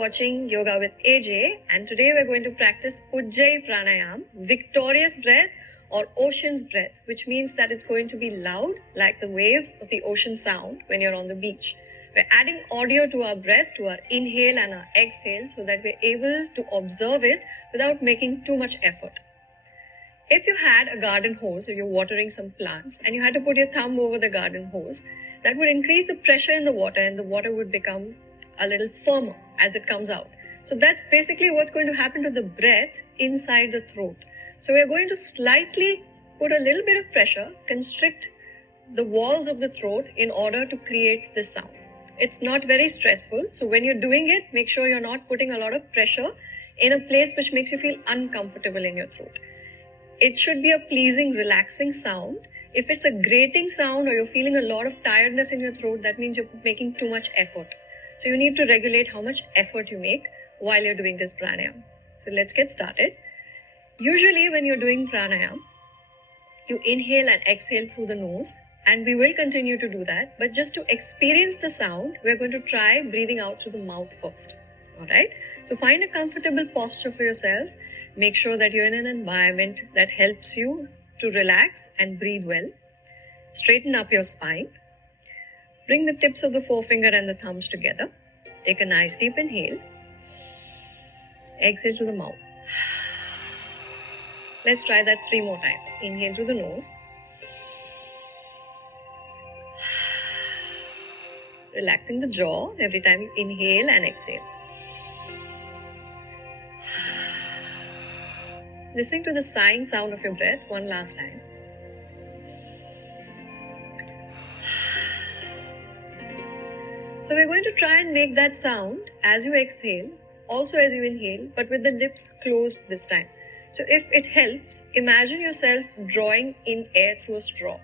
watching Yoga with AJ, and today we're going to practice Ujjayi Pranayama, victorious breath or ocean's breath, which means that it's going to be loud like the waves of the ocean sound when you're on the beach. We're adding audio to our breath, to our inhale and our exhale, so that we're able to observe it without making too much effort. If you had a garden hose or you're watering some plants and you had to put your thumb over the garden hose, that would increase the pressure in the water and the water would become a little firmer as it comes out. So that's basically what's going to happen to the breath inside the throat. So we're going to slightly put a little bit of pressure, constrict the walls of the throat in order to create this sound. It's not very stressful. So when you're doing it, make sure you're not putting a lot of pressure in a place which makes you feel uncomfortable in your throat. It should be a pleasing, relaxing sound. If it's a grating sound or you're feeling a lot of tiredness in your throat, that means you're making too much effort. So you need to regulate how much effort you make while you're doing this pranayama. So let's get started. Usually when you're doing pranayama, you inhale and exhale through the nose, and we will continue to do that. But just to experience the sound, we're going to try breathing out through the mouth first. All right. So find a comfortable posture for yourself. Make sure that you're in an environment that helps you to relax and breathe well. Straighten up your spine. Bring the tips of the forefinger and the thumbs together. Take a nice deep inhale. Exhale through the mouth. Let's try that 3 more times. Inhale through the nose. Relaxing the jaw every time you inhale and exhale. Listening to the sighing sound of your breath one last time. So we're going to try and make that sound as you exhale, also as you inhale, but with the lips closed this time. So if it helps, imagine yourself drawing in air through a straw.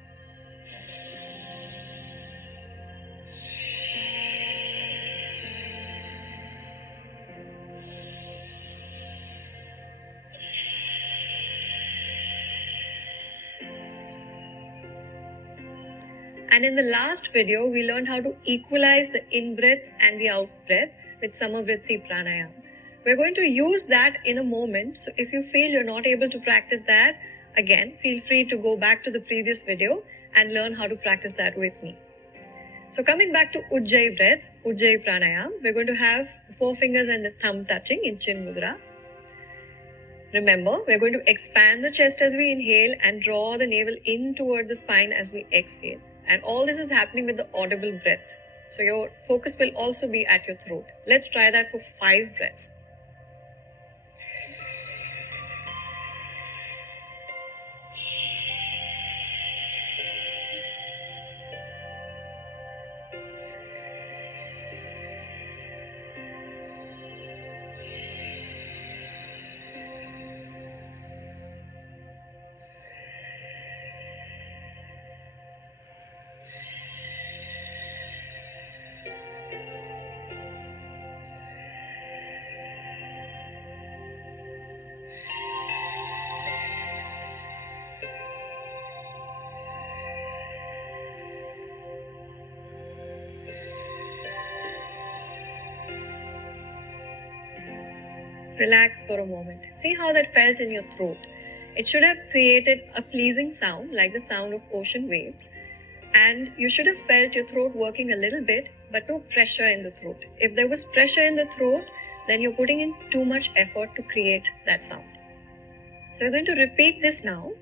And in the last video, we learned how to equalize the in-breath and the out-breath with Samavritti Pranayama. We're going to use that in a moment. So if you feel you're not able to practice that, again, feel free to go back to the previous video and learn how to practice that with me. So coming back to Ujjayi breath, Ujjayi Pranayama, we're going to have the 4 fingers and the thumb touching in Chin Mudra. Remember, we're going to expand the chest as we inhale and draw the navel in toward the spine as we exhale. And all this is happening with the audible breath. So your focus will also be at your throat. Let's try that for 5 breaths. Relax for a moment. See how that felt in your throat. It should have created a pleasing sound like the sound of ocean waves. And you should have felt your throat working a little bit, but no pressure in the throat. If there was pressure in the throat, then you're putting in too much effort to create that sound. So we're going to repeat this now,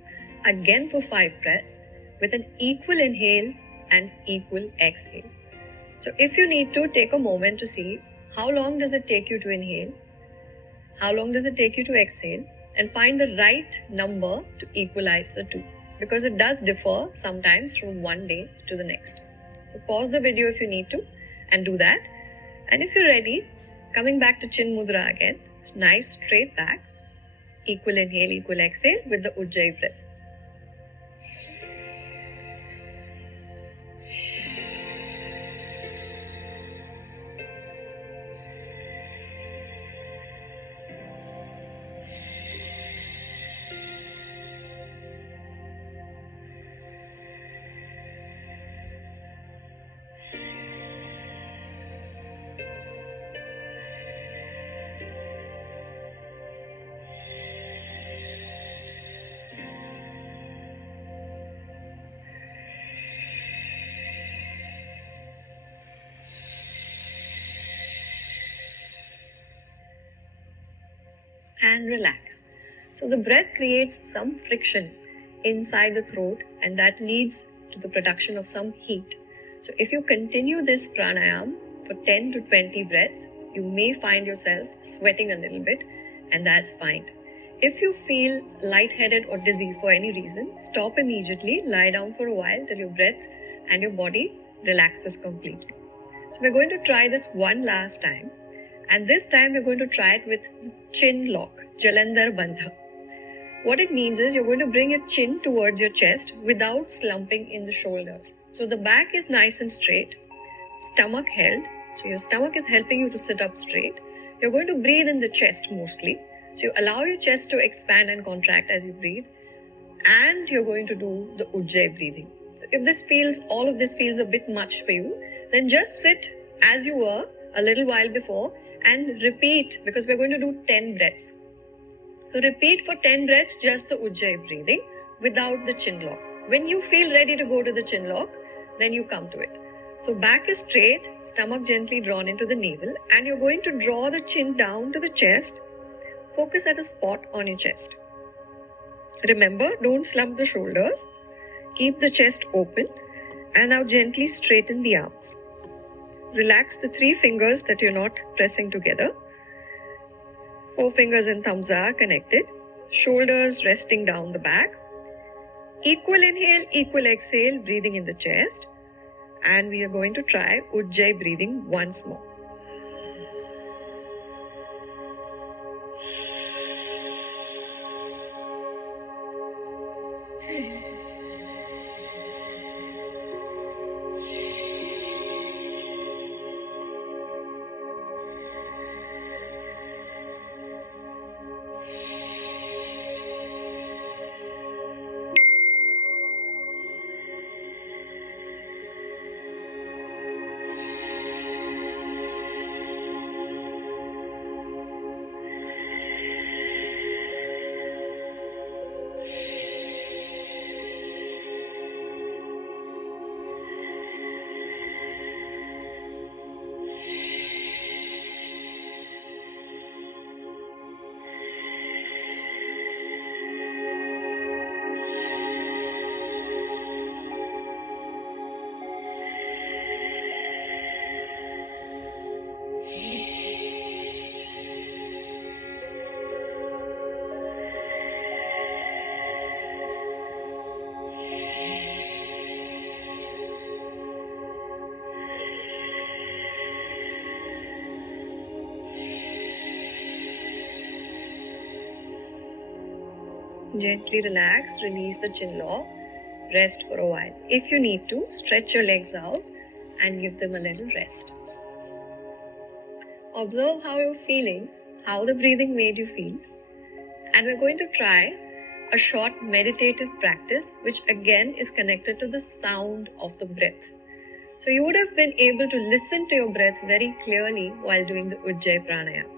again for 5 breaths, with an equal inhale and equal exhale. So if you need to, take a moment to see how long does it take you to inhale, how long does it take you to exhale, and find the right number to equalize the two, because it does differ sometimes from one day to the next. So pause the video if you need to and do that. And if you're ready, coming back to Chin Mudra again, nice straight back, equal inhale, equal exhale with the Ujjayi breath. and relax. So the breath creates some friction inside the throat, and that leads to the production of some heat. So if you continue this pranayam for 10 to 20 breaths, you may find yourself sweating a little bit, and that's fine. If you feel lightheaded or dizzy for any reason, stop immediately, lie down for a while till your breath and your body relaxes completely. So we're going to try this one last time, and this time we're going to try it with chin lock, Jalandhar Bandha. What it means is you're going to bring your chin towards your chest without slumping in the shoulders. So the back is nice and straight, stomach held. So your stomach is helping you to sit up straight. You're going to breathe in the chest mostly. So you allow your chest to expand and contract as you breathe. And you're going to do the Ujjayi breathing. So if all of this feels a bit much for you, then just sit as you were a little while before and repeat, because we're going to do 10 breaths. So repeat for 10 breaths just the Ujjayi breathing without the chin lock. When you feel ready to go to the chin lock, then you come to it. So back is straight, stomach gently drawn into the navel, and you're going to draw the chin down to the chest. Focus at a spot on your chest. Remember, don't slump the shoulders. Keep the chest open, and now gently straighten the arms. Relax the 3 fingers that you're not pressing together. 4 fingers and thumbs are connected. Shoulders resting down the back. Equal inhale, equal exhale, breathing in the chest. And we are going to try Ujjayi breathing once more. Gently relax, release the chin lock, rest for a while. If you need to, stretch your legs out and give them a little rest. Observe how you're feeling, how the breathing made you feel. And we're going to try a short meditative practice, which again is connected to the sound of the breath. So you would have been able to listen to your breath very clearly while doing the Ujjayi Pranayama.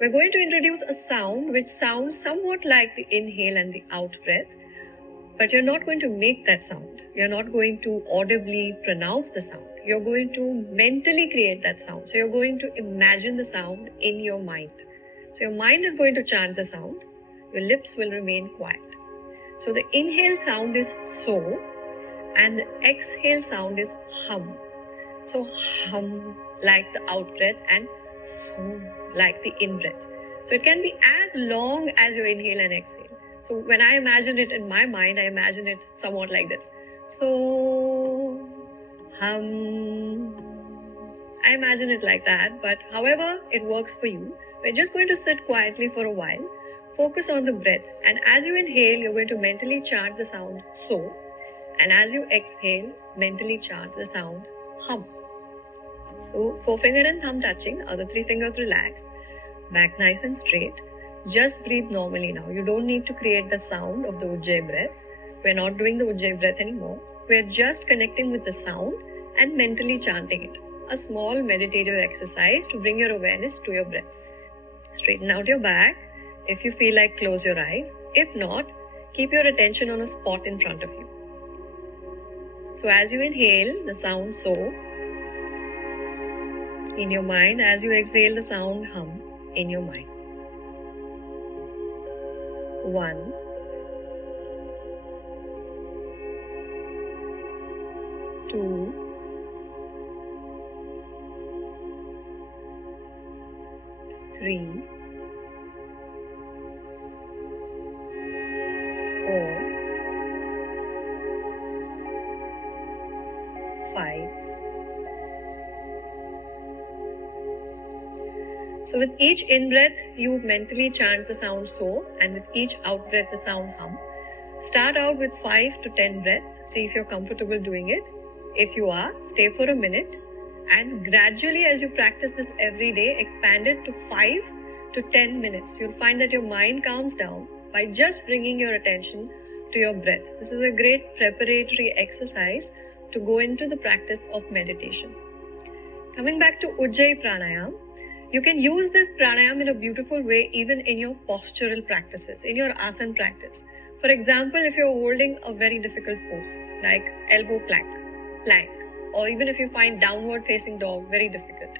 We're going to introduce a sound which sounds somewhat like the inhale and the out breath, but you're not going to make that sound. You're not going to audibly pronounce the sound. You're going to mentally create that sound. So you're going to imagine the sound in your mind. So your mind is going to chant the sound. Your lips will remain quiet. So the inhale sound is so, and the exhale sound is hum. So hum like the out breath and so like the in breath. So it can be as long as your inhale and exhale. So when I imagine it in my mind, I imagine it somewhat like this. So hum. I imagine it like that, but however it works for you, we're just going to sit quietly for a while, focus on the breath, and as you inhale, you're going to mentally chant the sound so, and as you exhale, mentally chant the sound hum. So forefinger and thumb touching, other 3 fingers relaxed, back nice and straight. Just breathe normally now. You don't need to create the sound of the Ujjayi breath. We're not doing the Ujjayi breath anymore. We're just connecting with the sound and mentally chanting it. A small meditative exercise to bring your awareness to your breath. Straighten out your back. If you feel like, close your eyes. If not, keep your attention on a spot in front of you. So as you inhale, the sound so. In your mind, as you exhale, the sound hum in your mind. 1, 2, 3, 4, 5. So with each in-breath, you mentally chant the sound so, and with each out-breath, the sound hum. Start out with 5 to 10 breaths. See if you're comfortable doing it. If you are, stay for a minute. And gradually, as you practice this every day, expand it to 5 to 10 minutes. You'll find that your mind calms down by just bringing your attention to your breath. This is a great preparatory exercise to go into the practice of meditation. Coming back to Ujjayi Pranayama, you can use this pranayama in a beautiful way even in your postural practices, in your asana practice. For example, if you're holding a very difficult pose like elbow plank, or even if you find downward facing dog very difficult.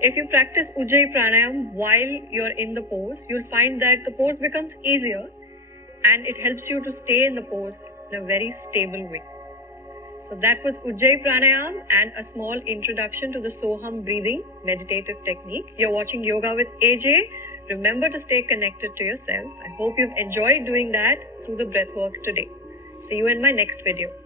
If you practice Ujjayi Pranayama while you're in the pose, you'll find that the pose becomes easier and it helps you to stay in the pose in a very stable way. So that was Ujjayi Pranayama and a small introduction to the Soham breathing meditative technique. You're watching Yoga with AJ. Remember to stay connected to yourself. I hope you've enjoyed doing that through the breath work today. See you in my next video.